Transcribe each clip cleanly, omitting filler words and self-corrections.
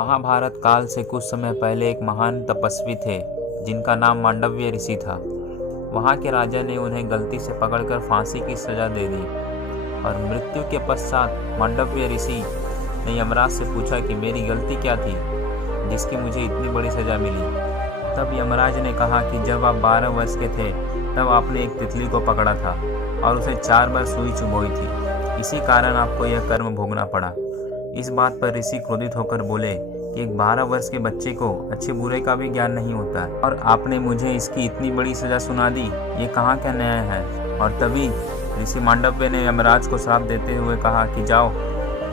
महाभारत काल से कुछ समय पहले एक महान तपस्वी थे जिनका नाम मांडव्य ऋषि था। वहाँ के राजा ने उन्हें गलती से पकड़कर फांसी की सजा दे दी और मृत्यु के पश्चात मांडव्य ऋषि ने यमराज से पूछा कि मेरी गलती क्या थी जिसकी मुझे इतनी बड़ी सजा मिली। तब यमराज ने कहा कि जब आप 12 वर्ष के थे तब आपने एक तितली को पकड़ा था और उसे 4 बार सुई चुभोई थी, इसी कारण आपको यह कर्म भोगना पड़ा। इस बात पर ऋषि क्रोधित होकर बोले कि एक 12 वर्ष के बच्चे को अच्छे बुरे का भी ज्ञान नहीं होता और आपने मुझे इसकी इतनी बड़ी सजा सुना दी, ये कहाँ का न्याय है। और तभी ऋषि मांडव्य ने यमराज को श्राप देते हुए कहा कि जाओ,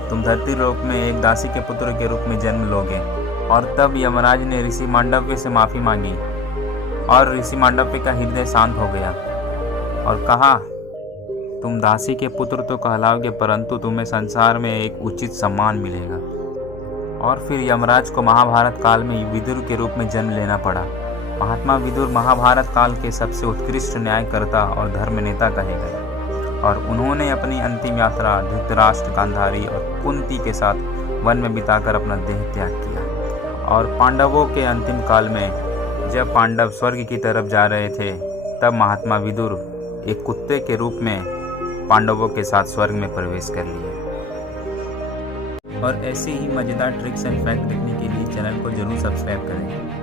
तुम धरती लोक में एक दासी के पुत्र के रूप में जन्म लोगे। और तब यमराज ने ऋषि मांडव्य से माफ़ी मांगी और ऋषि मांडव्य का हृदय शांत हो गया और कहा, तुम दासी के पुत्र तो कहलाओगे परंतु तुम्हें संसार में एक उचित सम्मान मिलेगा। और फिर यमराज को महाभारत काल में विदुर के रूप में जन्म लेना पड़ा। महात्मा विदुर महाभारत काल के सबसे उत्कृष्ट न्यायकर्ता और धर्म नेता कहे गए और उन्होंने अपनी अंतिम यात्रा धृतराष्ट्र, गांधारी और कुंती के साथ वन में बिताकर अपना देह त्याग किया। और पांडवों के अंतिम काल में जब पांडव स्वर्ग की तरफ जा रहे थे तब महात्मा विदुर एक कुत्ते के रूप में पांडवों के साथ स्वर्ग में प्रवेश कर लिए। और ऐसे ही मज़ेदार ट्रिक्स एंड फैक्ट देखने के लिए चैनल को जरूर सब्सक्राइब करें।